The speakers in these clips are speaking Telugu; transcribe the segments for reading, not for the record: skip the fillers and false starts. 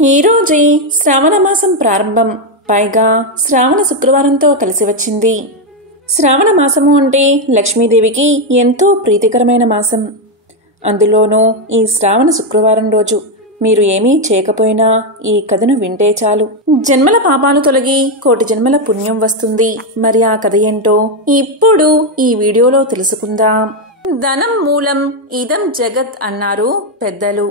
ఈరోజే శ్రావణ మాసం ప్రారంభం. పైగా శ్రావణ శుక్రవారంతో కలిసి వచ్చింది. శ్రావణ మాసము అంటే లక్ష్మీదేవికి ఎంతో ప్రీతికరమైన మాసం. అందులోనూ ఈ శ్రావణ శుక్రవారం రోజు మీరు ఏమీ చేయకపోయినా ఈ కథను వింటే చాలు, జన్మల పాపాలు తొలగి కోటి జన్మల పుణ్యం వస్తుంది. మరి ఆ కథ ఏంటో ఇప్పుడు ఈ వీడియోలో తెలుసుకుందాం. ధనం మూలం ఇదం జగత్ అన్నారు పెద్దలు.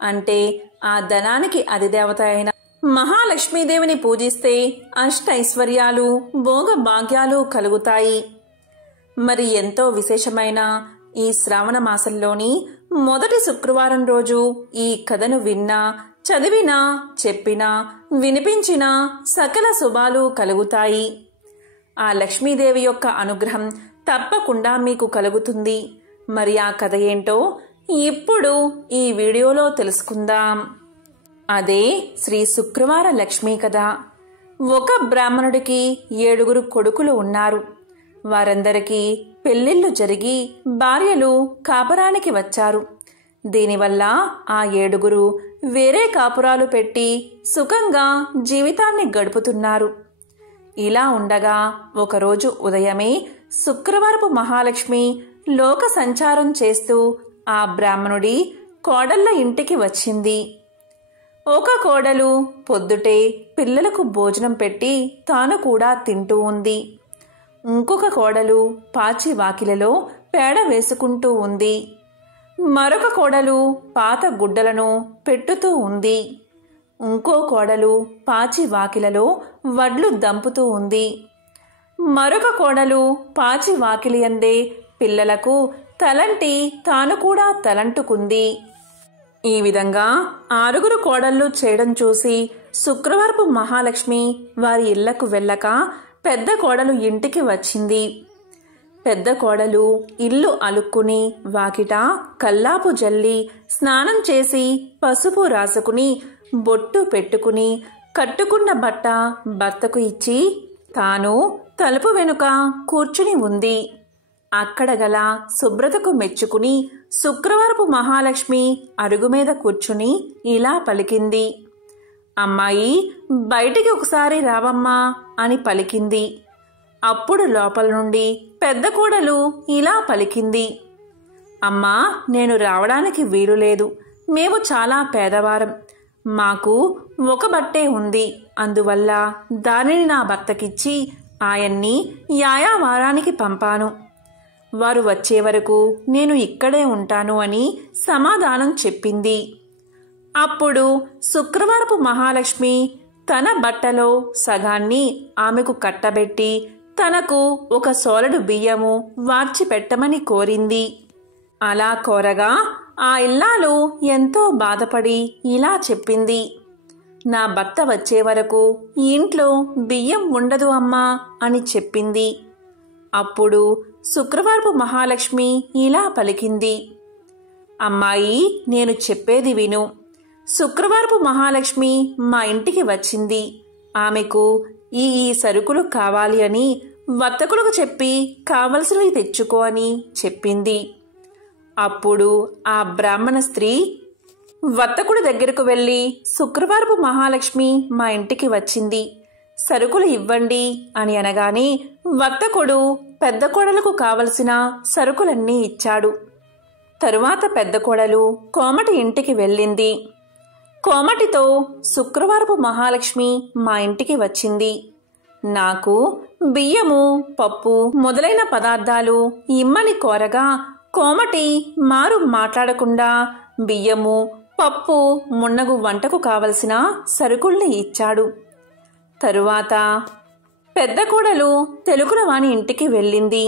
అంటే ఆ ధనానికి అధిదేవత అయిన మహాలక్ష్మీదేవిని పూజిస్తే అష్టైశ్వర్యాలు భోగ భాగ్యాలు కలుగుతాయి. మరి ఎంతో విశేషమైన ఈ శ్రావణ మాసంలోని మొదటి శుక్రవారం రోజు ఈ కథను విన్నా, చదివినా, చెప్పినా, వినిపించినా సకల శుభాలు కలుగుతాయి. ఆ లక్ష్మీదేవి యొక్క అనుగ్రహం తప్పకుండా మీకు కలుగుతుంది. మరి ఆ కథ ఏంటో ఇప్పుడు ఈ వీడియోలో తెలుసుకుందాం. అదే శ్రీ శుక్రవార లక్ష్మీ కథ. ఒక బ్రాహ్మణుడికి 7 కొడుకులు ఉన్నారు. వారందరికీ పెళ్లిళ్లు జరిగి భార్యలు కాపురానికి వచ్చారు. దీనివల్ల ఆ 7 వేరే కాపురాలు పెట్టి సుఖంగా జీవితాన్ని గడుపుతున్నారు. ఇలా ఉండగా ఒకరోజు ఉదయమే శుక్రవారపు మహాలక్ష్మి లోక సంచారం చేస్తూ ఆ బ్రాహ్మణుడి కోడళ్ళ ఇంటికి వచ్చింది. ఒక కోడలు పొద్దుటే పిల్లలకు భోజనం పెట్టి తాను కూడా తింటూ ఉంది. ఇంకొక కోడలు పాచి వాకిలలో పేడ వేసుకుంటూ ఉంది. మరొక కోడలు పాత గుడ్డలను పెట్టుతూ ఉంది. ఇంకో కోడలు పాచి వాకిలలో వడ్లు దంపుతూ ఉంది. మరొక కోడలు పాచి వాకిలి అందే పిల్లలకు తలంటి తాను కూడా తలంటుకుంది. ఈ విధంగా 6 కోడళ్ళు చేయడం చూసి శుక్రవారపు మహాలక్ష్మి వారి ఇళ్లకు వెళ్ళక పెద్ద కోడలు ఇంటికి వచ్చింది. పెద్ద కోడలు ఇల్లు అలుక్కుని వాకిట కల్లాపు జల్లి స్నానం చేసి పసుపు రాసుకుని బొట్టు పెట్టుకుని కట్టుకున్న బట్ట భర్తకు ఇచ్చి తాను తలుపు వెనుక కూర్చుని ఉంది. అక్కడ గల శుభ్రతకు మెచ్చుకుని శుక్రవారపు మహాలక్ష్మి అరుగు మీద కూర్చుని ఇలా పలికింది. అమ్మాయి, బయటికి ఒకసారి రావమ్మా అని పలికింది. అప్పుడు లోపల నుండి పెద్ద కోడలు ఇలా పలికింది. అమ్మా, నేను రావడానికి వీలు లేదు. మేము చాలా పేదవారం. మాకు ఒక బట్టే ఉంది. అందువల్ల దానిని నా భర్తకిచ్చి ఆయన్ని యాయా వారానికి పంపాను. వారు వచ్చే వరకు నేను ఇక్కడే ఉంటాను అని సమాధానం చెప్పింది. అప్పుడు శుక్రవారపు మహాలక్ష్మి తన బట్టలో సగాన్ని ఆమెకు కట్టబెట్టి తనకు ఒక సోలెడు బియ్యము వార్చి పెట్టమని కోరింది. అలా కోరగా ఆ ఇల్లాలు ఎంతో బాధపడి ఇలా చెప్పింది. నా భర్త వచ్చే వరకు ఈ ఇంట్లో బియ్యం ఉండదు అమ్మా అని చెప్పింది. అప్పుడు శుక్రవారపు మహాలక్ష్మి ఇలా పలికింది. అమ్మాయి, నేను చెప్పేది విను. శుక్రవారపు మహాలక్ష్మి మా ఇంటికి వచ్చింది. ఆమెకు ఈ సరుకులు కావాలి అని వర్తకులకు చెప్పి కావలసినవి తెచ్చుకో అని చెప్పింది. అప్పుడు ఆ బ్రాహ్మణ స్త్రీ వర్తకుడి దగ్గరకు వెళ్ళి శుక్రవారపు మహాలక్ష్మి మా ఇంటికి వచ్చింది, సరుకులు ఇవ్వండి అని అనగానే వర్తకుడు పెద్ద కోడలకు కావలసిన సరుకులన్నీ ఇచ్చాడు. తరువాత పెద్ద కోడలు కోమటి ఇంటికి వెళ్ళింది. కోమటితో శుక్రవారపు మహాలక్ష్మి మా ఇంటికి వచ్చింది. నాకు బియ్యము, పప్పు మొదలైన పదార్థాలు ఇమ్మని కోరగా కోమటి మారు మాట్లాడకుండా బియ్యము, పప్పు మున్నగు వంటకు కావలసిన సరుకుల్ని ఇచ్చాడు. తరువాత పెద్ద కోడలు తెలుగులవాని ఇంటికి వెళ్ళింది.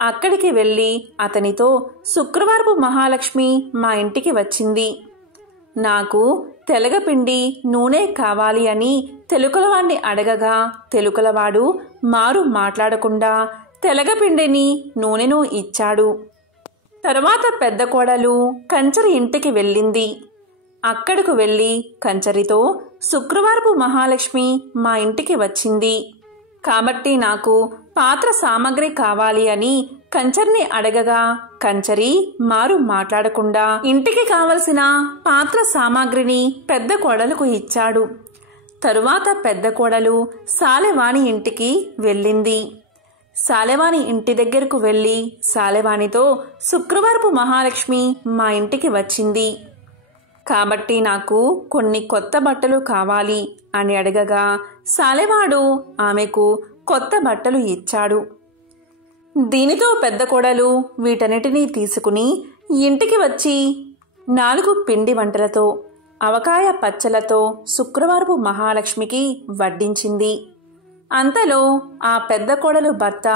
అక్కడికి వెళ్ళి అతనితో శుక్రవారపు మహాలక్ష్మి మా ఇంటికి వచ్చింది. నాకు తెలగపిండి, నూనె కావాలి అని తెలుగులవాణ్ణి అడగగా తెలుగులవాడు మారు మాట్లాడకుండా తెలగపిండిని, నూనెను ఇచ్చాడు. తరువాత పెద్ద కోడలు కంచరి ఇంటికి వెళ్ళింది. అక్కడకు వెళ్ళి కంచరితో శుక్రవారపు మహాలక్ష్మి మా ఇంటికి వచ్చింది కాబట్టి నాకు పాత్ర సామగ్రి కావాలి అని కంచర్ని అడగగా కంచరి మారు మాట్లాడకుండా ఇంటికి కావలసిన పాత్ర సామాగ్రిని పెద్ద కోడలకు ఇచ్చాడు. తరువాత పెద్ద కోడలు సాలెవాణి ఇంటికి వెళ్ళింది. సాలెవాణి ఇంటి దగ్గరకు వెళ్ళి సాలెవాణితో శుక్రవారపు మహాలక్ష్మి మా ఇంటికి వచ్చింది కాబట్టి నాకు కొన్ని కొత్త బట్టలు కావాలి అని అడగగా సాలెవాడు ఆమెకు కొత్త బట్టలు ఇచ్చాడు. దీనితో పెద్ద కోడలు వీటన్నిటినీ తీసుకుని ఇంటికి వచ్చి 4 పిండి వంటలతో అవకాయ పచ్చలతో శుక్రవారపు మహాలక్ష్మికి వడ్డించింది. అంతలో ఆ పెద్ద కోడలు భర్త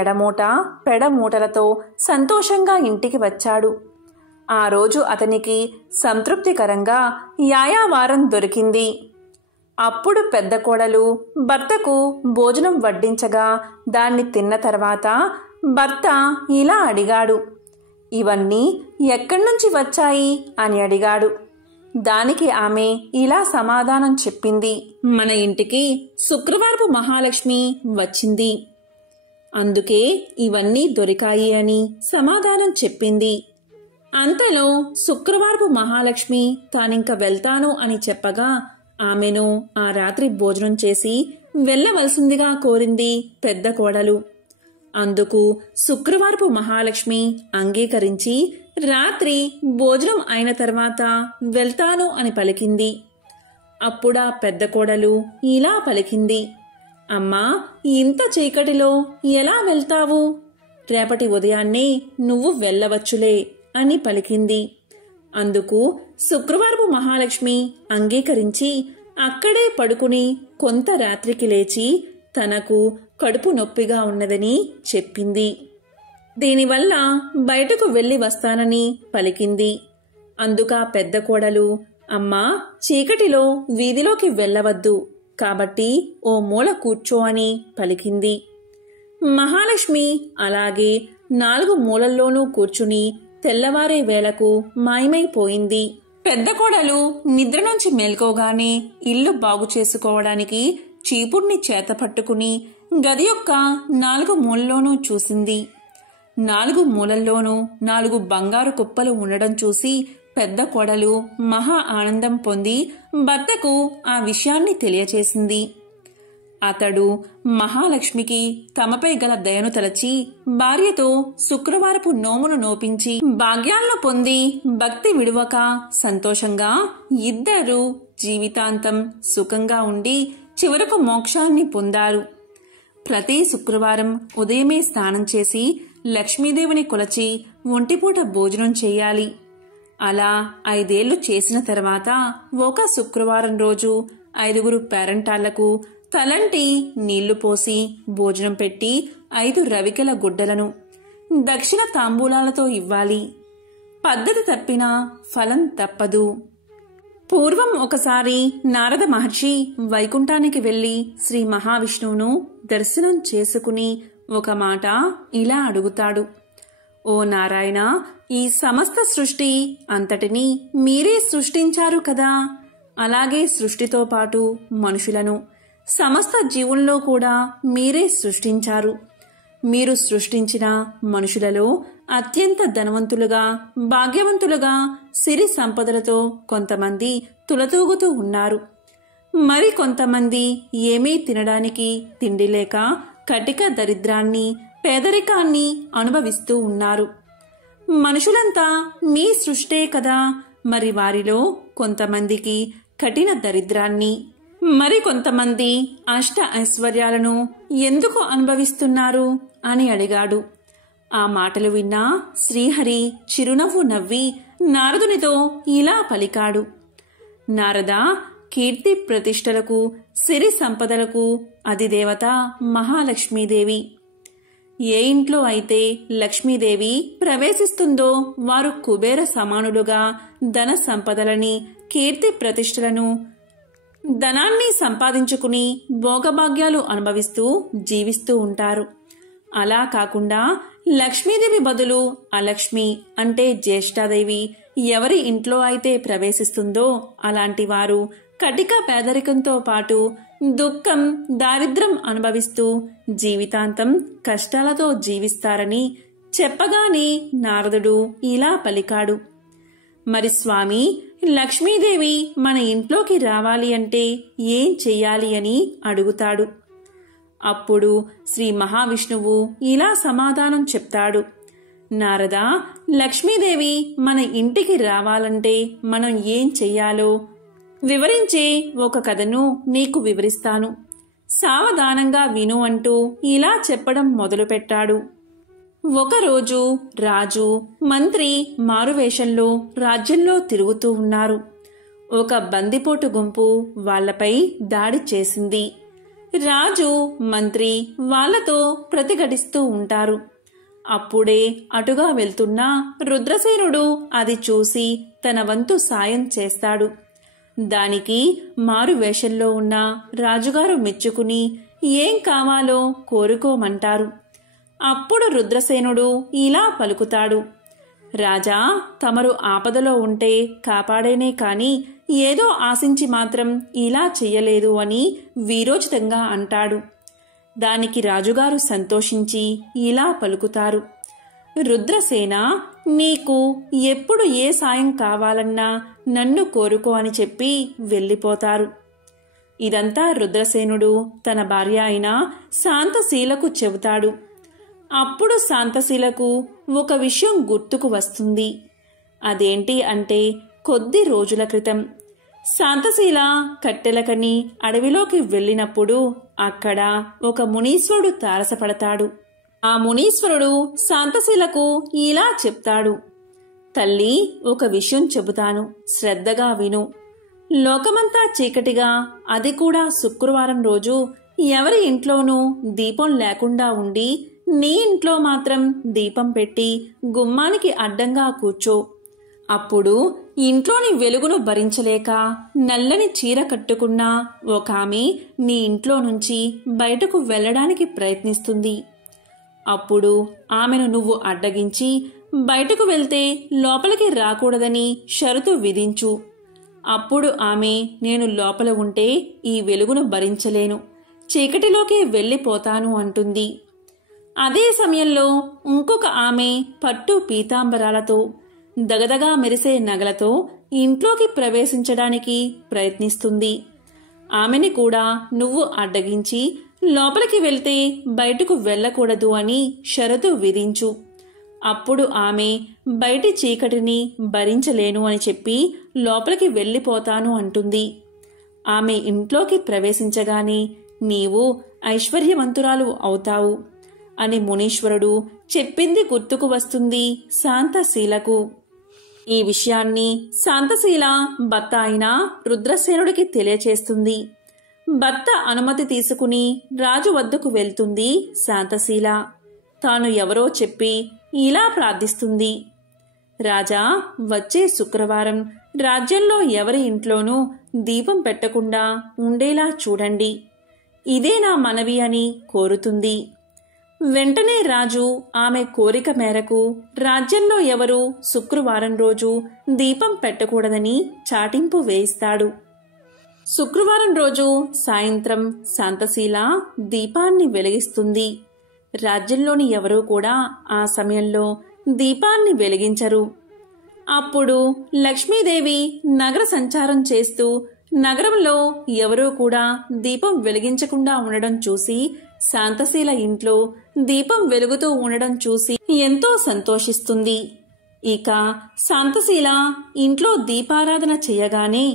ఎడమూట పెడమూటలతో సంతోషంగా ఇంటికి వచ్చాడు. ఆ రోజు అతనికి సంతృప్తికరంగా యాయావారం దొరికింది. అప్పుడు పెద్ద కోడలు భర్తకు భోజనం వడ్డించగా దాన్ని తిన్న తర్వాత భర్త ఇలా అడిగాడు, ఇవన్నీ ఎక్కడ్నుంచి వచ్చాయి అని అడిగాడు. దానికి ఆమె ఇలా సమాధానం చెప్పింది, మన ఇంటికి శుక్రవారపు మహాలక్ష్మి వచ్చింది, అందుకే ఇవన్నీ దొరికాయి అని సమాధానం చెప్పింది. అంతలో శుక్రవారపు మహాలక్ష్మి తానింక వెళ్తాను అని చెప్పగా ఆమెను ఆ రాత్రి భోజనం చేసి వెళ్ళవలసిందిగా కోరింది పెద్ద కోడలు. అందుకు శుక్రవారపు మహాలక్ష్మి అంగీకరించి రాత్రి భోజనం అయిన తర్వాత వెళ్తాను అని పలికింది. అప్పుడా పెద్ద కోడలు ఇలా పలికింది, అమ్మా, ఇంత చీకటిలో ఎలా వెళ్తావు? రేపటి ఉదయాన్నే నువ్వు వెళ్ళవచ్చులే అని పలికింది. అందుకు శుక్రవారపు మహాలక్ష్మి అంగీకరించి అక్కడే పడుకుని కొంత రాత్రికి లేచి తనకు కడుపు నొప్పిగా ఉన్నదని చెప్పింది. దీనివల్ల బయటకు వెళ్లి వస్తానని పలికింది. అందుకా పెద్ద కోడలు, అమ్మా, చీకటిలో వీధిలోకి వెళ్ళవద్దు కాబట్టి ఓ మూల కూర్చో అని పలికింది. మహాలక్ష్మి అలాగే 4 మూలల్లోనూ కూర్చుని తెల్లవారే వేళకు మాయమైపోయింది. పెద్ద కోడలు నిద్ర నుంచి మేల్కోగానే ఇల్లు బాగు చేసుకోవడానికి చీపుర్ని చేత పట్టుకుని గది యొక్క 4 మూలల్లోనూ చూసింది. 4 మూలల్లోనూ 4 బంగారు కుప్పలు ఉండడం చూసి పెద్ద కోడలు మహా ఆనందం పొంది భర్తకు ఆ విషయాన్ని తెలియచేసింది. అతడు మహాలక్ష్మికి తమపై గల దయను తలచి భార్యతో శుక్రవారపు నోమును నోపించి భాగ్యాలను పొంది భక్తి విడువక సంతోషంగా ఇద్దరూ జీవితాంతం సుఖంగా ఉండి చివరకు మోక్షాన్ని పొందారు. ప్రతి శుక్రవారం ఉదయమే స్నానం చేసి లక్ష్మీదేవిని కొలచి ఒంటిపూట భోజనం చేయాలి. అలా 5 ఏళ్లు చేసిన తర్వాత ఒక శుక్రవారం రోజు 5 పేరంటాళ్లకు తలంటి నీళ్లు పోసి భోజనం పెట్టి 5 రవికెల గుడ్డలను దక్షిణ తాంబూలాలతో ఇవ్వాలి. పద్ధతి తప్పినా ఫలం తప్పదు. పూర్వం ఒకసారి నారద మహర్షి వైకుంఠానికి వెళ్లి శ్రీ మహావిష్ణువును దర్శనం చేసుకుని ఒక మాట ఇలా అడుగుతాడు, ఓ నారాయణ, ఈ సమస్త సృష్టి అంతటినీ మీరే సృష్టించారు కదా, అలాగే సృష్టితో పాటు మనుషులను సమస్త జీవుల్లో కూడా మీరే సృష్టించారు. మీరు సృష్టించిన మనుషులలో అత్యంత ధనవంతులుగా భాగ్యవంతులుగా సిరి సంపదలతో కొంతమంది తులతూగుతూ ఉన్నారు. మరి కొంతమంది ఏమీ తినడానికి తిండి లేక కటిక దరిద్రాన్ని పేదరికాన్ని అనుభవిస్తూ ఉన్నారు. మనుషులంతా మీ సృష్టే కదా, మరి వారిలో కొంతమందికి కఠిన దరిద్రాన్ని మరి కొంతమంది అష్ట ఐశ్వర్యాలను ఎందుకు అనుభవిస్తున్నారు అని అడిగాడు. ఆ మాటలు విన్నా శ్రీహరి చిరునవ్వు నవ్వి నారదునితో ఇలా పలికాడు, నారద, కీర్తి ప్రతిష్టలకు సిరి సంపదలకు అధిదేవత మహాలక్ష్మీదేవి. ఏ ఇంట్లో అయితే లక్ష్మీదేవి ప్రవేశిస్తుందో వారు కుబేర సమానులుగా ధన సంపదలని కీర్తి ప్రతిష్టలను ధనాన్ని సంపాదించుకుని భోగభాగ్యాలు అనుభవిస్తూ జీవిస్తూ ఉంటారు. అలా కాకుండా లక్ష్మీదేవి బదులు అలక్ష్మి అంటే జ్యేష్ఠాదేవి ఎవరి ఇంట్లో అయితే ప్రవేశిస్తుందో అలాంటి వారు కటిక పేదరికంతో పాటు దుఃఖం దారిద్ర్యం అనుభవిస్తూ జీవితాంతం కష్టాలతో జీవిస్తారని చెప్పగానే నారదుడు ఇలా పలికాడు, మరి స్వామి, లక్ష్మీదేవి మన ఇంట్లోకి రావాలి అంటే ఏం చెయ్యాలి అని అడుగుతాడు. అప్పుడు శ్రీ మహావిష్ణువు ఇలా సమాధానం చెప్తాడు, నారదా, లక్ష్మీదేవి మన ఇంటికి రావాలంటే మనం ఏం చెయ్యాలో వివరించే ఒక కథను నీకు వివరిస్తాను. సావధానంగా విను అంటూ ఇలా చెప్పడం మొదలుపెట్టాడు. ఒకరోజు రాజు, మంత్రి మారువేషంలో రాజ్యంలో తిరుగుతూ ఉన్నారు. ఒక బందిపోటు గుంపు వాళ్లపై దాడి చేసింది. రాజు, మంత్రి వాళ్లతో ప్రతిఘటిస్తూ ఉంటారు. అప్పుడే అటుగా వెళ్తున్న రుద్రసేనుడు అది చూసి తన వంతు సాయం చేస్తాడు. దానికి మారువేషంలో ఉన్న రాజుగారు మెచ్చుకుని ఏం కావాలో కోరుకోమంటారు. అప్పుడు రుద్రసేనుడు ఇలా పలుకుతాడు, రాజా, తమరు ఆపదలో ఉంటే కాపాడేనే కాని ఏదో ఆశించి మాత్రం ఇలా చెయ్యలేదు అని వీరోచితంగా అంటాడు. దానికి రాజుగారు సంతోషించి ఇలా పలుకుతారు, రుద్రసేన, నీకు ఎప్పుడు ఏ సాయం కావాలన్నా నన్ను కోరుకో అని చెప్పి వెళ్ళిపోతారు. ఇదంతా రుద్రసేనుడు తన భార్య అయిన శాంతశీలకు చెబుతాడు. అప్పుడు శాంతశీలకు ఒక విషయం గుర్తుకు వస్తుంది. అదేంటి అంటే, కొద్ది రోజుల క్రితం శాంతశీల కట్టెలకని అడవిలోకి వెళ్ళినప్పుడు అక్కడ ఒక మునీశ్వరుడు తారసపడతాడు. ఆ మునీశ్వరుడు శాంతశీలకు ఇలా చెప్తాడు, తల్లి, ఒక విషయం చెబుతాను, శ్రద్ధగా విను. లోకమంతా చీకటిగా, అది కూడా శుక్రవారం రోజు ఎవరి ఇంట్లోనూ దీపం లేకుండా ఉండి నీ ఇంట్లో మాత్రం దీపం పెట్టి గుమ్మానికి అడ్డంగా కూర్చో. అప్పుడు ఇంట్లోని వెలుగును భరించలేక నల్లని చీర కట్టుకున్న ఒక ఆమె నీ ఇంట్లో నుంచి బయటకు వెళ్లడానికి ప్రయత్నిస్తుంది. అప్పుడు ఆమెను నువ్వు అడ్డగించి బయటకు వెళ్తే లోపలికి రాకూడదని షరతు విధించు. అప్పుడు ఆమె, నేను లోపల ఉంటే ఈ వెలుగును భరించలేను, చీకటిలోకి వెళ్ళిపోతాను అంటుంది. అదే సమయంలో ఇంకొక ఆమె పట్టు పీతాంబరాలతో, దగదగా మెరిసే నగలతో ఇంట్లోకి ప్రవేశించడానికి ప్రయత్నిస్తుంది. ఆమెని కూడా నువ్వు అడ్డగించి లోపలికి వెళ్తే బయటకు వెళ్ళకూడదు అని షరతు విధించు. అప్పుడు ఆమె, బయటి చీకటిని భరించలేను అని చెప్పి లోపలికి వెళ్ళిపోతాను అంటుంది. ఆమె ఇంట్లోకి ప్రవేశించగానే నీవు ఐశ్వర్యవంతురాలు అవుతావు అని మునీశ్వరుడు చెప్పింది గుర్తుకు వస్తుంది శాంతశీలకు. ఈ విషయాన్ని శాంతశీల భర్త అయిన రుద్రసేనుడికి తెలియచేస్తుంది. భర్త అనుమతి తీసుకుని రాజు వద్దకు వెళ్తుంది శాంతశీల. తాను ఎవరో చెప్పి ఇలా ప్రార్థిస్తుంది, రాజా, వచ్చే శుక్రవారం రాజ్యంలో ఎవరి ఇంట్లోనూ దీపం పెట్టకుండా ఉండేలా చూడండి. ఇదే నా మనవి అని కోరుతుంది. వెంటనే రాజు ఆమె కోరిక మేరకు రాజ్యంలో ఎవరూ శుక్రవారం రోజు దీపం పెట్టకూడదని చాటింపు వేయిస్తాడు. శుక్రవారం రోజు సాయంత్రం శాంతశీల దీపాన్ని వెలిగిస్తుంది. రాజ్యంలోని ఎవరూ కూడా ఆ సమయంలో దీపాన్ని వెలిగించరు. అప్పుడు లక్ష్మీదేవి నగర సంచారం చేస్తూ నగరంలో ఎవరూ కూడా దీపం వెలిగించకుండా ఉండడం చూసి శాంతశీల ఇంట్లో దీపం వెలుగుతూ ఉండడం చూసి ఎంతో సంతోషిస్తుంది. ఇక శాంతశీల ఇంట్లో దీపారాధన చేయగానే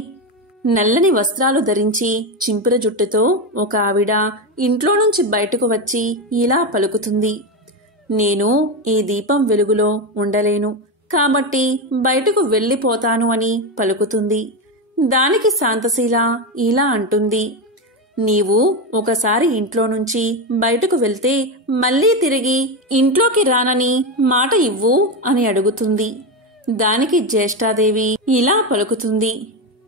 నల్లని వస్త్రాలు ధరించి చింపిర జుట్టుతో ఒక ఆవిడ ఇంట్లో నుంచి బయటకు వచ్చి ఇలా పలుకుతుంది, నేను ఈ దీపం వెలుగులో ఉండలేను కాబట్టి బయటకు వెళ్ళిపోతాను అని పలుకుతుంది. దానికి శాంతశీల ఇలా అంటుంది, నీవు ఒకసారి ఇంట్లో నుంచి బయటకు వెళ్తే మళ్లీ తిరిగి ఇంట్లోకి రానని మాట ఇవ్వు అని అడుగుతుంది. దానికి జ్యేష్ఠాదేవి ఇలా పలుకుతుంది,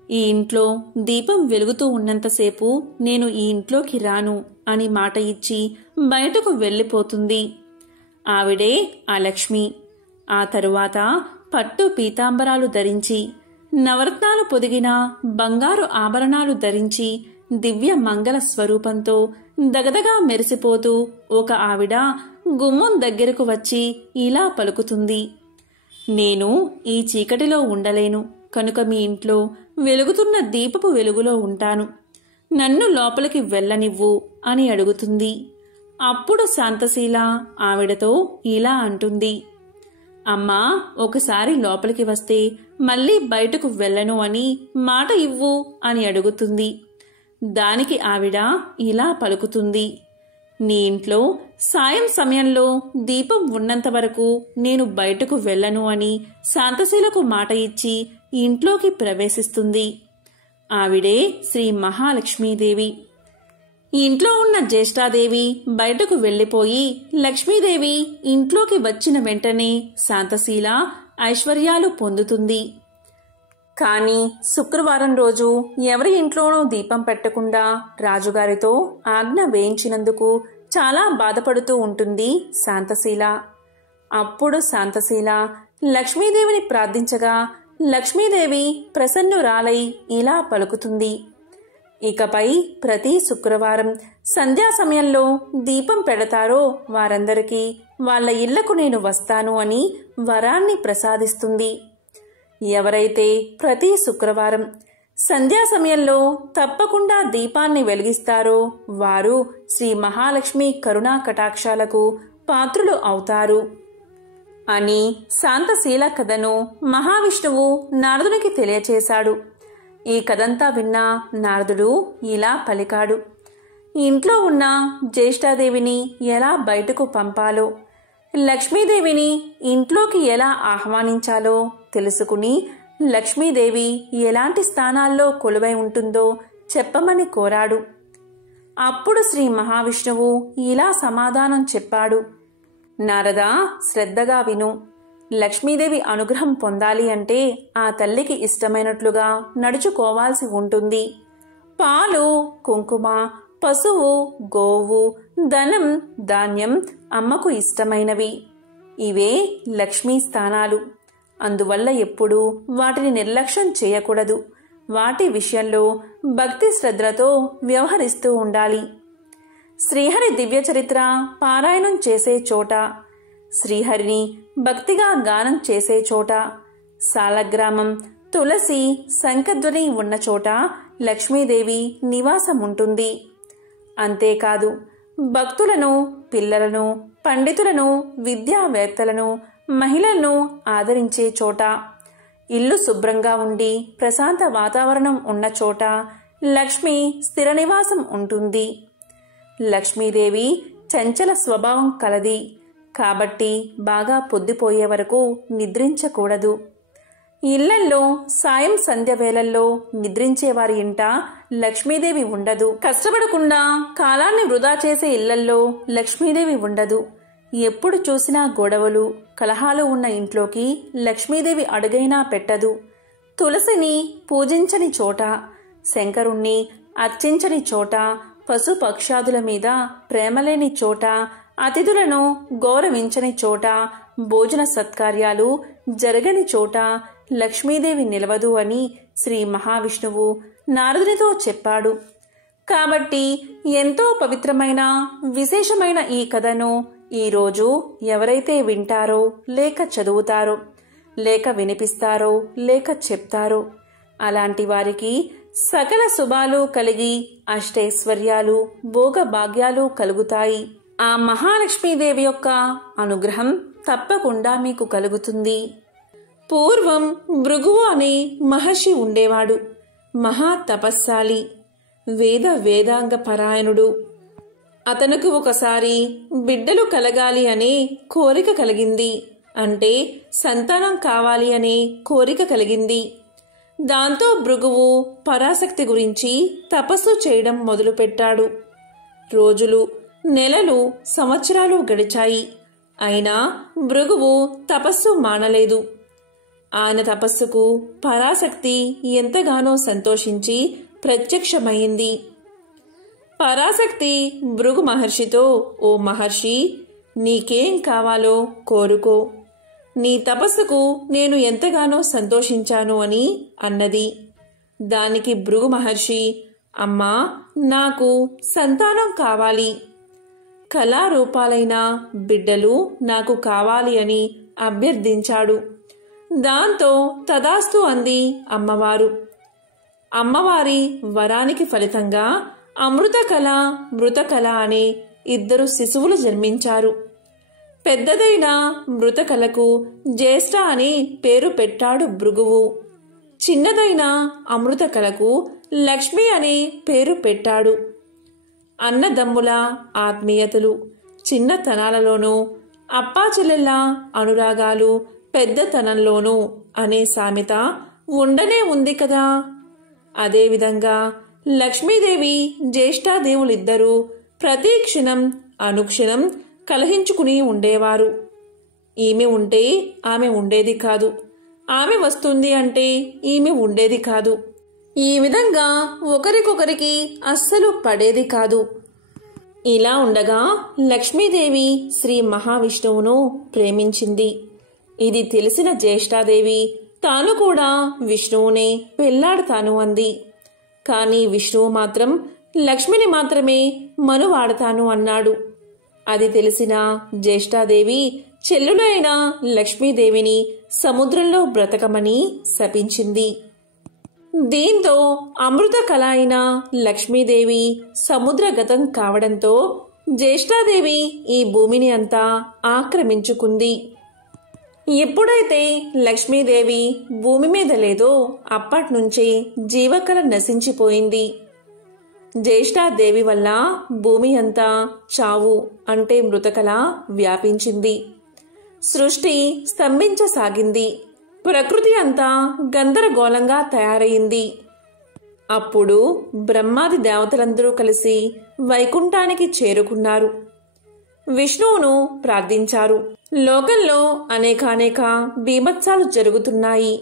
ఈ ఇంట్లో దీపం వెలుగుతూ ఉన్నంతసేపు నేను ఈ ఇంట్లోకి రాను అని మాట ఇచ్చి బయటకు వెళ్ళిపోతుంది. ఆవిడే ఆ లక్ష్మి. ఆ తరువాత పట్టు పీతాంబరాలు ధరించి నవరత్నాలు పొదిగిన బంగారు ఆభరణాలు ధరించి దివ్య మంగళ స్వరూపంతో దగదగా మెరిసిపోతూ ఒక ఆవిడ గుమ్మం దగ్గరకు వచ్చి ఇలా పలుకుతుంది. నేను ఈ చీకటిలో ఉండలేను, కనుక మీ ఇంట్లో వెలుగుతున్న దీపపు వెలుగులో ఉంటాను, నన్ను లోపలికి వెళ్ళనివ్వు అని అడుగుతుంది. అప్పుడు శాంతశీల ఆవిడతో ఇలా అంటుంది. అమ్మా, ఒకసారి లోపలికి వస్తే మళ్ళీ బయటకు వెళ్ళను అని మాట ఇవ్వు అని అడుగుతుంది. దానికి ఆవిడ ఇలా పలుకుతుంది. నీ ఇంట్లో సాయం సమయంలో దీపం ఉన్నంత వరకు నేను బయటకు వెళ్ళను అని శాంతశీలకు మాట ఇచ్చి ఇంట్లోకి ప్రవేశిస్తుంది. ఆవిడే శ్రీ మహాలక్ష్మీదేవి. ఇంట్లో ఉన్న జ్యేష్ఠాదేవి బయటకు వెళ్లిపోయి లక్ష్మీదేవి ఇంట్లోకి వచ్చిన వెంటనే శాంతశీల ఐశ్వర్యాలు పొందుతుంది. కాని శుక్రవారం రోజు ఎవరి ఇంట్లోనూ దీపం పెట్టకుండా రాజుగారితో ఆజ్ఞ వేయించినందుకు చాలా బాధపడుతూ ఉంటుంది శాంతశీల. అప్పుడు శాంతశీల లక్ష్మీదేవిని ప్రార్థించగా లక్ష్మీదేవి ప్రసన్నురాలై ఇలా పలుకుతుంది. ఇకపై ప్రతి శుక్రవారం సంధ్యా సమయంలో దీపం పెడతారో వారందరికీ వాళ్ళ ఇళ్లకు నేను వస్తాను అని వరాన్ని ప్రసాదిస్తుంది. ఎవరైతే ప్రతి శుక్రవారం సంధ్యా సమయంలో తప్పకుండా దీపాన్ని వెలిగిస్తారో వారు శ్రీ మహాలక్ష్మి కరుణా కటాక్షాలకు పాత్రులు అవుతారు అని శాంతశీల కథను మహావిష్ణువు నారదునికి తెలియచేశాడు. ఈ కథంతా విన్న నారదుడు ఇలా పలికాడు. ఇంట్లో ఉన్న జ్యేష్ఠాదేవిని ఎలా బయటకు పంపాలో, లక్ష్మీదేవిని ఇంట్లోకి ఎలా ఆహ్వానించాలో తెలుసుకుని లక్ష్మీదేవి ఎలాంటి స్థానాల్లో కొలువై ఉంటుందో చెప్పమని కోరాడు. అప్పుడు శ్రీ మహావిష్ణువు ఇలా సమాధానం చెప్పాడు. నారదా, శ్రద్ధగా విను. లక్ష్మీదేవి అనుగ్రహం పొందాలి అంటే ఆ తల్లికి ఇష్టమైనట్లుగా నడుచుకోవాల్సి ఉంటుంది. పాలు, కుంకుమ, పశువు, గోవు, ధనం, ధాన్యం అమ్మకు ఇష్టమైనవి. ఇవే లక్ష్మీ స్థానాలు. అందువల్ల ఎప్పుడూ వాటిని నిర్లక్ష్యం చేయకూడదు. వాటి విషయంలో భక్తి శ్రద్ధలతో వ్యవహరిస్తూ ఉండాలి. శ్రీహరి దివ్య చరిత్ర పారాయణం చేసే చోట, శ్రీహరిని భక్తిగా గానం చేసే చోట, సాలగ్రామం, తులసి, శంఖధ్వని ఉన్న చోట లక్ష్మీదేవి నివాసం ఉంటుంది. అంతేకాదు, భక్తులను, పిల్లలను, పండితులను, విద్యావేత్తలను, మహిళలను ఆదరించే చోట, ఇల్లు శుభ్రంగా ఉండి ప్రశాంత వాతావరణం ఉన్న చోట లక్ష్మి స్థిర నివాసం ఉంటుంది. లక్ష్మీదేవి చంచల స్వభావం కలది కాబట్టి బాగా పొద్దుపోయే వరకు నిద్రించకూడదు. ఇళ్లల్లో సాయం సంధ్య వేళల్లో నిద్రించేవారి ఇంట లక్ష్మీదేవి ఉండదు. కష్టపడకుండా కాలాన్ని వృధా చేసే ఇళ్లల్లో లక్ష్మీదేవి ఉండదు. ఎప్పుడు చూసినా గొడవలు, కలహాలు ఉన్న ఇంట్లోకి లక్ష్మీదేవి అడుగైనా పెట్టదు. తులసిని పూజించని చోట, శంకరుణ్ణి అర్చించని చోట, పశుపక్షాదుల మీద ప్రేమలేని చోట, అతిథులను గౌరవించని చోట, భోజన సత్కార్యాలు జరగని చోట లక్ష్మీదేవి నిలవదు అని శ్రీ మహావిష్ణువు నారదునితో చెప్పాడు. కాబట్టి ఎంతో పవిత్రమైన, విశేషమైన ఈ కథను ఈరోజు ఎవరైతే వింటారో, లేక చదువుతారో, లేక వినిపిస్తారో, లేక చెప్తారో అలాంటి వారికి సకల శుభాలు కలిగి అష్టైశ్వర్యాలు, భోగభాగ్యాలు కలుగుతాయి. ఆ మహాలక్ష్మీదేవి యొక్క అనుగ్రహం తప్పకుండా మీకు కలుగుతుంది. పూర్వం భృగువు అనే మహర్షి ఉండేవాడు. మహా తపస్శాలి, వేదాంగ పరాయణుడు. అతనుకు ఒకసారి బిడ్డలు కలగాలి అనే కోరిక కలిగింది. అంటే సంతానం కావాలి అనే కోరిక కలిగింది. దాంతో భృగువు పరాశక్తి గురించి తపస్సు చేయడం మొదలుపెట్టాడు. రోజులు, నెలలు, సంవత్సరాలు గడిచాయి. అయినా భృగువు తపస్సు మానలేదు. ఆయన తపస్సుకు పరాశక్తి ఎంతగానో సంతోషించి ప్రత్యక్షమైంది. పరాశక్తి భృగు మహర్షితో, ఓ మహర్షి, నీకేం కావాలో కోరుకో. నీ తపస్సుకు నేను ఎంతగానో సంతోషించాను అని అన్నది. దానికి భృగు మహర్షి, అమ్మా, నాకు సంతానం కావాలి. కళారూపాలైన బిడ్డలు నాకు కావాలి అని అభ్యర్థించాడు. దాంతో తదాస్తు అంది అమ్మవారు. అమ్మవారి వరానికి ఫలితంగా అమృతకళ, మృతకళ అనే 2 శిశువులు జన్మించారు. పెద్దదైన మృతకళకు జ్యేష్ఠ అని పేరు పెట్టాడు భృగువు. చిన్నదైన అమృతకళకు లక్ష్మి అనే పేరు పెట్టాడు. అన్నదమ్ముల ఆత్మీయతలు చిన్నతనాలలోనూ, అప్పాచెల్లెళ్ళ అనురాగాలు పెద్దతనంలోనూ అనే సామెత ఉండనే ఉంది కదా. అదేవిధంగా లక్ష్మీదేవి, జ్యేష్ఠాదేవులిద్దరూ ప్రతి క్షణం అనుక్షణం కలహించుకుని ఉండేవారు. ఈమె ఉంటే ఆమె ఉండేది కాదు, ఆమె వస్తుంది అంటే ఈమె ఉండేది కాదు. ఈ విధంగా ఒకరికొకరికి అస్సలు పడేది కాదు. ఇలా ఉండగా లక్ష్మీదేవి శ్రీ మహావిష్ణువును ప్రేమించింది. ఇది తెలిసిన జ్యేష్ఠాదేవి తాను కూడా విష్ణువునే పెళ్లాడతాను అంది. కానీ విష్ణువు మాత్రం లక్ష్మిని మాత్రమే మనువాడతాను అన్నాడు. అది తెలిసిన జ్యేష్ఠాదేవి చెల్లులైన లక్ష్మీదేవిని సముద్రంలో బ్రతకమని శపించింది. దీంతో అమృతకళ అయిన లక్ష్మీదేవి సముద్రగతం కావడంతో జ్యేష్ఠాదేవి ఈ భూమిని అంతా ఆక్రమించుకుంది. ఎప్పుడైతే లక్ష్మీదేవి భూమి మీద లేదో అప్పట్నుంచే జీవకళ నశించిపోయింది. జ్యేష్ఠాదేవి వల్ల భూమి అంతా చావు అంటే మృతకళ వ్యాపించింది. సృష్టి స్తంభించసాగింది. ప్రకృతి అంతా గందరగోళంగా తయారైంది. అప్పుడు బ్రహ్మాది దేవతలందరూ కలిసి వైకుంఠానికి చేరుకున్నారు. విష్ణువును ప్రార్థించారు. లోకంలో అనేకానేక బీభత్సాలు జరుగుతున్నాయి,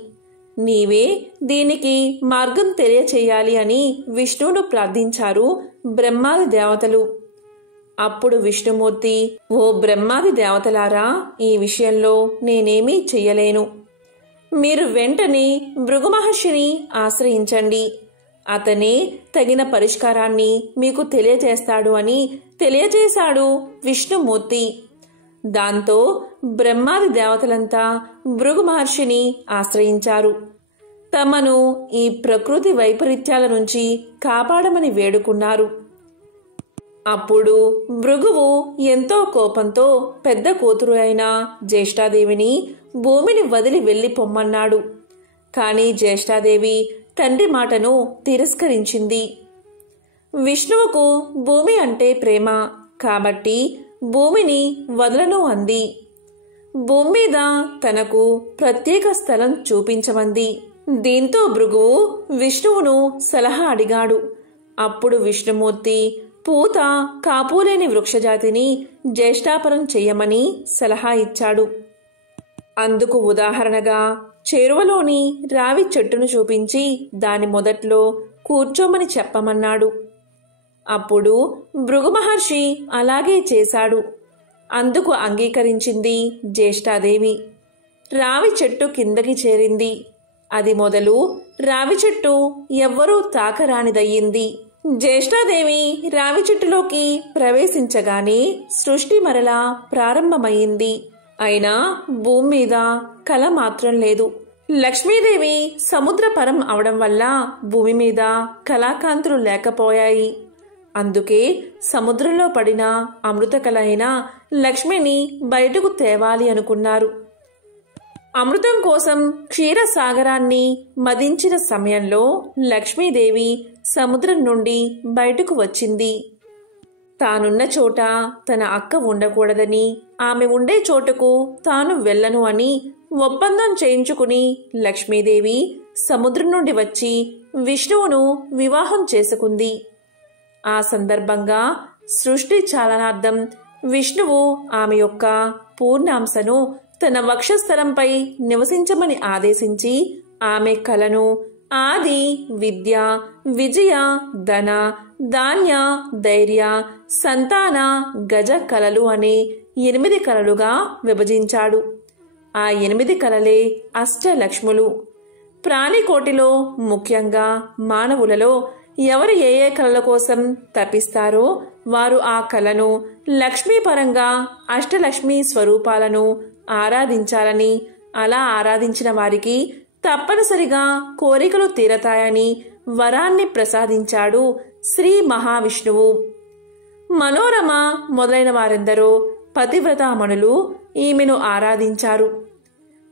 నీవే దీనికి మార్గం తెలియచేయాలి అని విష్ణువును ప్రార్థించారు బ్రహ్మాది దేవతలు. అప్పుడు విష్ణుమూర్తి, ఓ బ్రహ్మాది దేవతలారా, ఈ విషయంలో నేనేమీ చెయ్యలేను. మీరు వెంటనే భృగు మహర్షిని ఆశ్రయించండి, అతనే తగిన పరిష్కారాన్ని మీకు తెలియజేస్తాడు అని తెలియజేశాడు విష్ణుమూర్తి. దాంతో బ్రహ్మాది దేవతలంతా భృగు మహర్షిని ఆశ్రయించారు. తమను ఈ ప్రకృతి వైపరీత్యాల నుంచి కాపాడమని వేడుకున్నారు. అప్పుడు భృగువు ఎంతో కోపంతో పెద్ద కూతురు అయిన జ్యేష్ఠాదేవిని భూమిని వదిలి వెళ్లి పొమ్మన్నాడు. కాని జ్యేష్ఠాదేవి తండ్రి మాటను తిరస్కరించింది. విష్ణువుకు భూమి అంటే ప్రేమ కాబట్టి భూమిని వదలను అంది. భూమి మీద తనకు ప్రత్యేక స్థలం చూపించమంది. దీంతో భృగువు విష్ణువును సలహా అడిగాడు. అప్పుడు విష్ణుమూర్తి పూత కాపులేని వృక్షజాతిని జ్యేష్ఠాపరం చెయ్యమని సలహా ఇచ్చాడు. అందుకు ఉదాహరణగా చేరువలోని రావి చెట్టును చూపించి దాని మొదట్లో కూర్చోమని చెప్పమన్నాడు. అప్పుడు భృగు మహర్షి అలాగే చేశాడు. అందుకు అంగీకరించింది జ్యేష్ఠాదేవి. రావి చెట్టు కిందకి చేరింది. అది మొదలు రావి చెట్టు ఎవ్వరూ తాకరానిదయ్యింది. జ్యేష్ఠాదేవి రావి చెట్టులోకి ప్రవేశించగానే సృష్టి మరలా ప్రారంభమయ్యింది. అయినా భూమి మీద కళ మాత్రం లేదు. లక్ష్మీదేవి సముద్రపరం అవడం వల్ల భూమి మీద కళాకాంతులు లేకపోయాయి. అందుకే సముద్రంలో పడిన అమృతకళ అయిన లక్ష్మిని బయటకు తేవాలి అనుకున్నారు. అమృతం కోసం క్షీరసాగరాన్ని మదించిన సమయంలో లక్ష్మీదేవి సముద్రం నుండి బయటకు వచ్చింది. తానున్న చోట తన అక్క ఉండకూడదని, ఆమె ఉండే చోటుకు తాను వెళ్ళను అని ఒప్పందం చేయించుకుని లక్ష్మీదేవి సముద్రం నుండి వచ్చి విష్ణువును వివాహం చేసుకుంది. ఆ సందర్భంగా సృష్టి చాలనార్థం విష్ణువు ఆమె యొక్క పూర్ణాంశను తన వక్షస్థలంపై నివసించమని ఆదేశించి ఆమె కళను ఆది, విద్య, విజయ, ధన, ధాన్య, ధైర్య, సంతాన, గజ కళలు అనే 8 కళలుగా విభజించాడు. ఆ 8 కళలే అష్టలక్ష్ములు. ప్రాణికోటిలో ముఖ్యంగా మానవులలో ఎవరు ఏ ఏ కళల కోసం తపిస్తారో వారు ఆ కళను లక్ష్మీపరంగా అష్టలక్ష్మి స్వరూపాలను ఆరాధించాలని, అలా ఆరాధించిన వారికి తప్పనిసరిగా కోరికలు తీరతాయని వరాన్ని ప్రసాదించాడు శ్రీ మహావిష్ణువు. మనోరమ మొదలైన వారెందరో పతివ్రతామణులు ఈమెను ఆరాధించారు.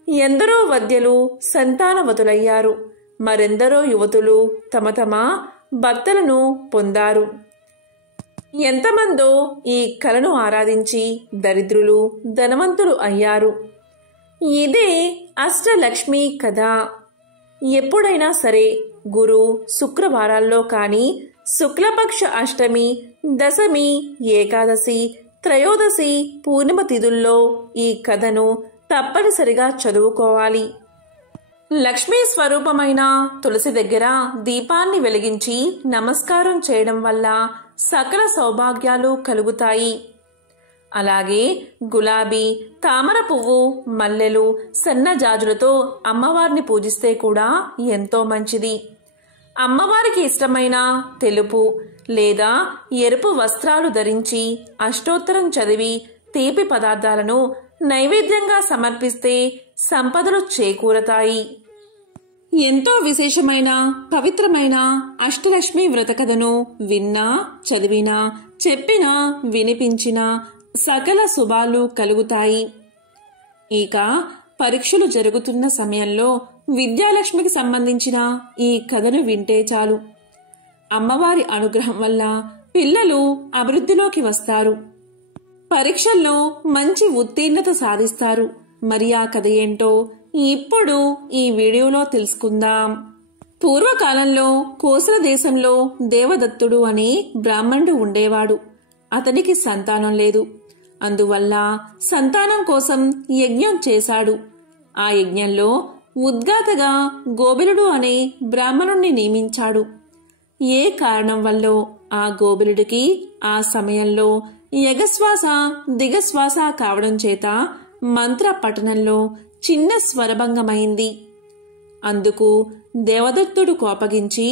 ఎందరో వద్యలు సంతానవతులయ్యారు. మరెందరో యువతులు తమ తమ భర్తలను పొందారు. ఎంతమందో ఈ కళను ఆరాధించి దరిద్రులు ధనవంతులు అయ్యారు. ఇదే అష్టలక్ష్మి కథ. ఎప్పుడైనా సరే గురు శుక్రవారాల్లో కానీ, శుక్లపక్ష అష్టమి, దశమి, ఏకాదశి, త్రయోదశి, పూర్ణిమ తిథుల్లో ఈ కథను తప్పనిసరిగా చదువుకోవాలి. లక్ష్మీ స్వరూపమైన తులసి దగ్గర దీపాన్ని వెలిగించి నమస్కారం చేయడం వల్ల సకల సౌభాగ్యాలు కలుగుతాయి. అలాగే గులాబీ, తామర పువ్వు, మల్లెలు, సన్నజాజులతో అమ్మవారిని పూజిస్తే కూడా ఎంతో మంచిది. అమ్మవారికి ఇష్టమైన తెలుపు లేదా ఎరుపు వస్త్రాలు ధరించి అష్టోత్తరం చదివి తీపి పదార్థాలను నైవేద్యంగా సమర్పిస్తే సంపదలు చేకూరతాయి. ఎంతో విశేషమైన పవిత్రమైన అష్టలక్ష్మి వ్రత కథను విన్నా, చదివినా, చెప్పినా, వినిపించినా సకల శుభాలు కలుగుతాయి. ఇక పరీక్షలు జరుగుతున్న సమయంలో విద్యాలక్ష్మికి సంబంధించిన ఈ కథను వింటే చాలు. అమ్మవారి అనుగ్రహం వల్ల పిల్లలు అభివృద్ధిలోకి వస్తారు. పరీక్షల్లో మంచి ఉత్తీర్ణత సాధిస్తారు. మరి ఆ కథ ఏంటో ఇప్పుడు ఈ వీడియోలో తెలుసుకుందాం. పూర్వకాలంలో కోసల దేశంలో దేవదత్తుడు అనే బ్రాహ్మణుడు ఉండేవాడు. అతనికి సంతానం లేదు. అందువల్ల సంతానం కోసం యజ్ఞం చేశాడు. ఆ యజ్ఞంలో ఉద్గాతగా గోబిలుడు అనే బ్రాహ్మణుణ్ణి నియమించాడు. ఏ కారణం వల్లో ఆ గోబిలుడికి ఆ సమయంలో యగశ్వాస దిగశ్వాస కావడం చేత మంత్ర పఠనంలో చిన్న స్వరభంగమైంది. అందుకు దేవదత్తుడు కోపగించి,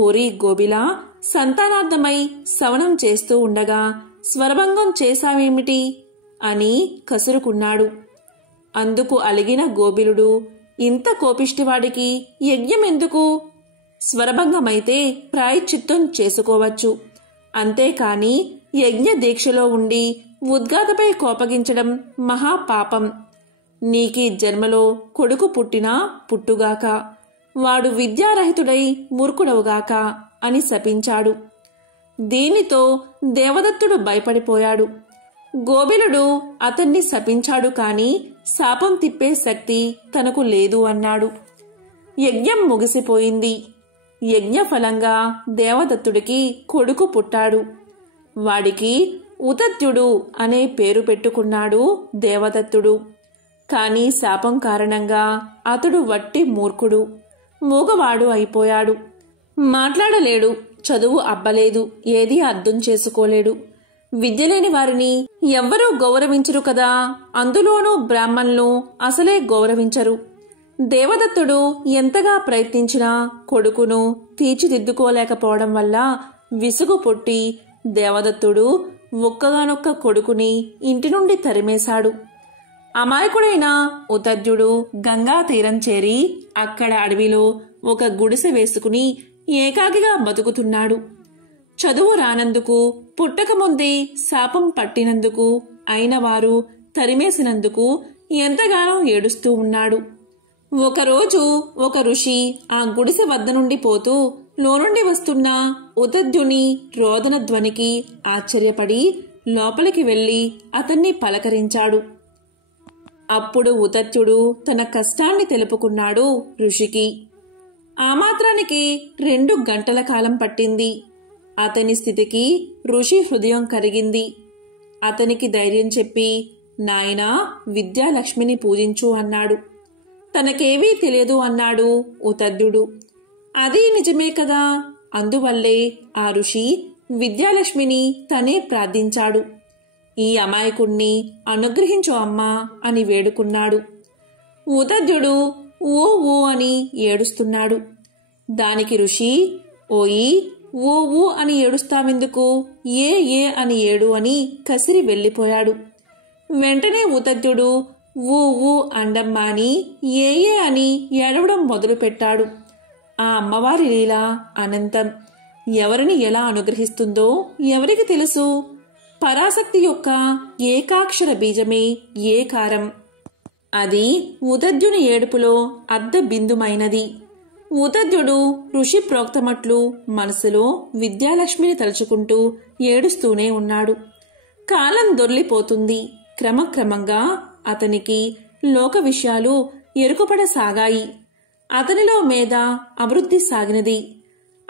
ఓరి గోబిలా, సంతానార్థమై శవనం చేస్తూ ఉండగా స్వరభంగం చేశావేమిటి అని కసురుకున్నాడు. అందుకు అలిగిన గోబిలుడు, ఇంత కోపిష్టివాడికి యజ్ఞం ఎందుకు? స్వరభంగమైతే ప్రాయశ్చిత్తం చేసుకోవచ్చు. అంతేకాని యజ్ఞ దీక్షలో ఉండి ఉద్గాతపై కోపగించడం మహాపాపం. నీకీ జన్మలో కొడుకు పుట్టినా పుట్టుగాక, వాడు విద్యారహితుడై మూర్ఖుడవుగాక అని శపించాడు. దీనితో దేవదత్తుడు భయపడిపోయాడు. గోబిలుడు అతన్ని శపించాడు కాని శాపం తిప్పే శక్తి తనకు లేదు అన్నాడు. యజ్ఞం ముగిసిపోయింది. యజ్ఞఫలంగా దేవదత్తుడికి కొడుకు పుట్టాడు. వాడికి ఉతత్యుడు అనే పేరు పెట్టుకున్నాడు దేవదత్తుడు. కాని శాపం కారణంగా అతడు వట్టి మూర్ఖుడు, మూగవాడు అయిపోయాడు. మాట్లాడలేడు, చదువు అబ్బలేదు, ఏదీ అర్థం చేసుకోలేడు. విద్యలేని వారిని ఎవ్వరూ గౌరవించరు కదా, అందులోనూ బ్రాహ్మణులు అసలే గౌరవించరు. దేవదత్తుడు ఎంతగా ప్రయత్నించినా కొడుకును తీర్చిదిద్దుకోలేకపోవడం వల్ల విసుగు పుట్టి దేవదత్తుడు ఒక్కగానొక్క కొడుకుని ఇంటి నుండి తరిమేశాడు. అమాయకుడైన ఉతద్యుడు గంగా తీరం చేరి అక్కడ అడవిలో ఒక గుడిసె వేసుకుని ఏకాకిగా బతుకుతున్నాడు. చదువు రానందుకు, పుట్టకముందే శాపం పట్టినందుకు, అయినవారు తరిమేసినందుకు ఎంతగానో ఏడుస్తూ ఉన్నాడు. ఒకరోజు ఒక ఋషి ఆ గుడిసె వద్ద నుండి పోతూ లోనుండి వస్తున్న ఉతద్యుని రోదన ధ్వనికి ఆశ్చర్యపడి లోపలికి వెళ్లి అతన్ని పలకరించాడు. అప్పుడు ఉతత్యుడు తన కష్టాన్ని తెలుపుకున్నాడు ఋషికి. ఆ మాత్రానికి 2 గంటల కాలం పట్టింది. అతని స్థితికి ఋషి హృదయం కరిగింది. అతనికి ధైర్యం చెప్పి, నాయనా, విద్యాలక్ష్మిని పూజించు అన్నాడు. తనకేవీ తెలియదు అన్నాడు ఉతద్యుడు. అది నిజమే కదా. అందువల్లే ఆ ఋషి విద్యాలక్ష్మిని తనే ప్రార్థించాడు. ఈ అమాయకుణ్ణి అనుగ్రహించు అమ్మా అని వేడుకున్నాడు. ఉతద్యుడు ఊ ఊ అని ఏడుస్తున్నాడు. దానికి ఋషి, ఓయి, ఊ ఊ అని ఏడుస్తావెందుకు, ఏ ఏ అని ఏడు అని కసిరి వెళ్ళిపోయాడు. వెంటనే ఉతద్యుడు ఊ ఊ అండం మాని ఏ ఏ అని ఏడవడం మొదలుపెట్టాడు. ఆ అమ్మవారి లీల అనంతం. ఎవరిని ఎలా అనుగ్రహిస్తుందో ఎవరికి తెలుసు? పరాశక్తి యొక్క ఏకాక్షర బీజమే ఏకారం. అది ఉతద్యుని ఏడుపులో అర్ధ బిందుమైనది. ఉతద్యుడు ఋషి ప్రోక్తమట్లు మనసులో విద్యాలక్ష్మిని తలుచుకుంటూ ఏడుస్తూనే ఉన్నాడు. కాలం దొర్లిపోతుంది. క్రమక్రమంగా అతనికి లోక విషయాలు ఎరుకపడసాగాయి. అతనిలో మేధ అభివృద్ధి సాగినది.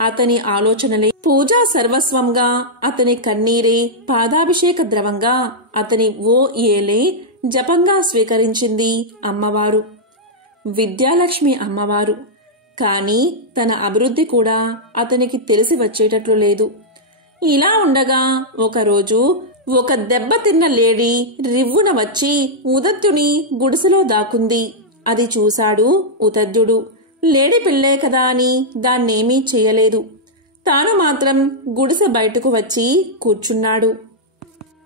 అతని ఆలోచనలే పూజా సర్వస్వంగా, అతని కన్నీరే పాదాభిషేక ద్రవంగా, అతని ఓ ఏలే జపంగా స్వీకరించింది అమ్మవారు, విద్యాలక్ష్మి అమ్మవారు. కాని తన అభివృద్ధి కూడా అతనికి తెలిసి వచ్చేటట్లు లేదు. ఇలా ఉండగా ఒకరోజు ఒక దెబ్బతిన్న లేడీ రివ్వున వచ్చి ఉతద్యుని గుడిసెలో దాక్కుంది. అది చూశాడు ఉతద్యుడు. లేడీ పిల్లే కదా అని దాన్నేమీ చేయలేదు. తాను మాత్రం గుడిసె బయటకు వచ్చి కూర్చున్నాడు.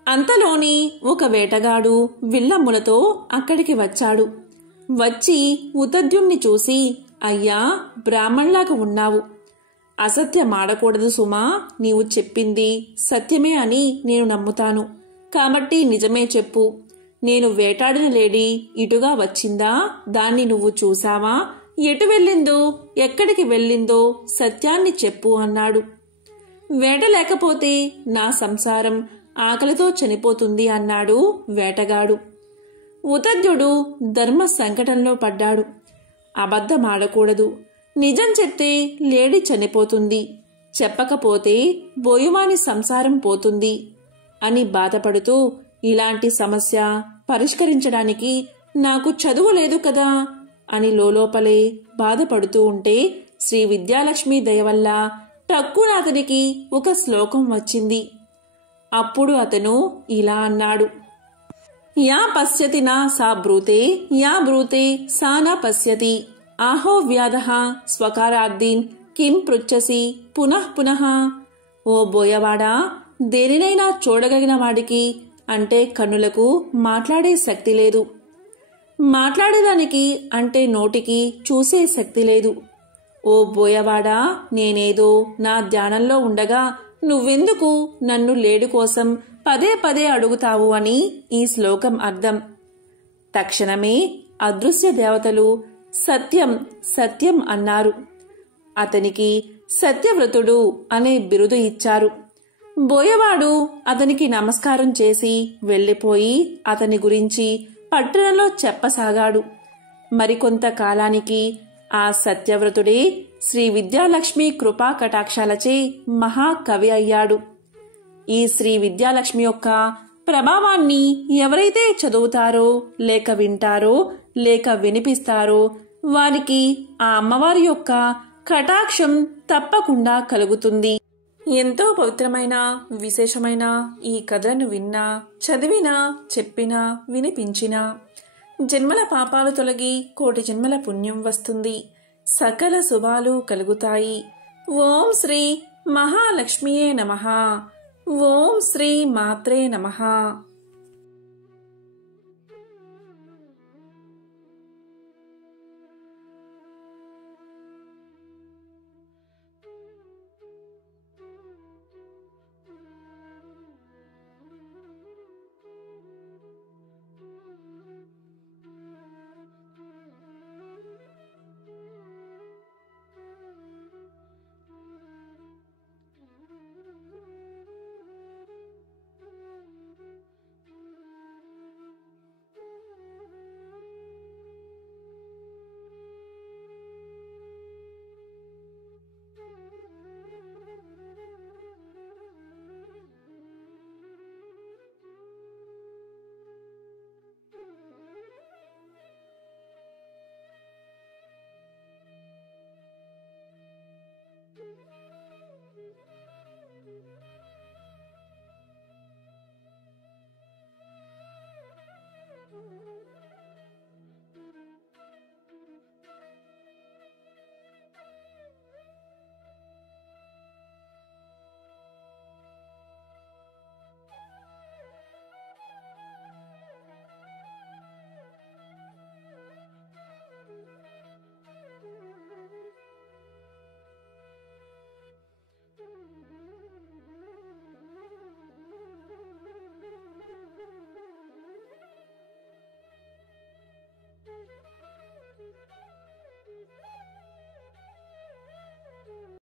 అంతలోని ఒక వేటగాడు విల్లమ్ములతో అక్కడికి వచ్చాడు. వచ్చి ఉతద్యుణ్ణి చూసి, అయ్యా, బ్రాహ్మణ్లాగా ఉన్నావు. అసత్యమాడకూడదు సుమా. నీవు చెప్పింది సత్యమే అని నేను నమ్ముతాను. కాబట్టి నిజమే చెప్పు. నేను వేటాడిన లేడీ ఇటుగా వచ్చిందా? దాన్ని నువ్వు చూసావా? ఎటు వెళ్ళిందో, ఎక్కడికి వెళ్ళిందో సత్యాన్ని చెప్పు అన్నాడు. వేట లేకపోతే నా సంసారం ఆకలితో చనిపోతుంది అన్నాడు వేటగాడు. ఉతద్యుడు ధర్మ సంకటంలో పడ్డాడు. అబద్ధమాడకూడదు. నిజం చెప్తే లేడీ చనిపోతుంది, చెప్పకపోతే బోయువాని సంసారం పోతుంది అని బాధపడుతూ, ఇలాంటి సమస్య పరిష్కరించడానికి నాకు చదువు లేదు కదా అని లోపలే బాధపడుతూ ఉంటే శ్రీ విద్యాలక్ష్మి దయవల్ల టక్కున అతనికి ఒక శ్లోకం వచ్చింది. అప్పుడు అతను ఇలా అన్నాడు. యా పశ్యతి నా సా బ్రూతే, యా బ్రూతే సా నా పశ్యతి. ఆహో వ్యాధః స్వకారార్థీన్ కిం పృచ్ఛసి పునః పునః. ఓ బోయవాడా, దేనినైనా చూడగలిగిన వాడికి, అంటే కన్నులకు మాట్లాడే శక్తి లేదు. మాట్లాడేదానికి అంటే నోటికి చూసే శక్తి లేదు. ఓ బోయవాడా, నేనేదో నా ధ్యానంలో ఉండగా నువ్వెందుకు నన్ను లేడు కోసం పదే పదే అడుగుతావు అని ఈ శ్లోకం అర్థం. తక్షణమే అదృశ్య దేవతలు సత్యం సత్యం అన్నారు. అతనికి సత్యవ్రతుడు అనే బిరుదు ఇచ్చారు. బోయవాడు అతనికి నమస్కారం చేసి వెళ్ళిపోయి అతని గురించి పట్టణంలో చెప్పసాగాడు. మరికొంత కాలానికి ఆ సత్యవ్రతుడే శ్రీ విద్యాలక్ష్మి కృపా కటాక్షాలచే మహాకవి అయ్యాడు. ఈ శ్రీ విద్యాలక్ష్మి యొక్క ప్రభావాన్ని ఎవరైతే చదువుతారో, లేక వింటారో, లేక వినిపిస్తారో వారికి ఆ అమ్మవారి యొక్క కటాక్షం తప్పకుండా కలుగుతుంది. ఎంతో పవిత్రమైన విశేషమైన ఈ కథను విన్నా, చదివినా, చెప్పినా, వినిపించినా జన్మల పాపాలు తొలగి కోటి జన్మల పుణ్యం వస్తుంది. సకల శుభాలు కలుగుతాయి. ఓం శ్రీ మహాలక్ష్మియే నమః. ఓం శ్రీ మాత్రే నమః.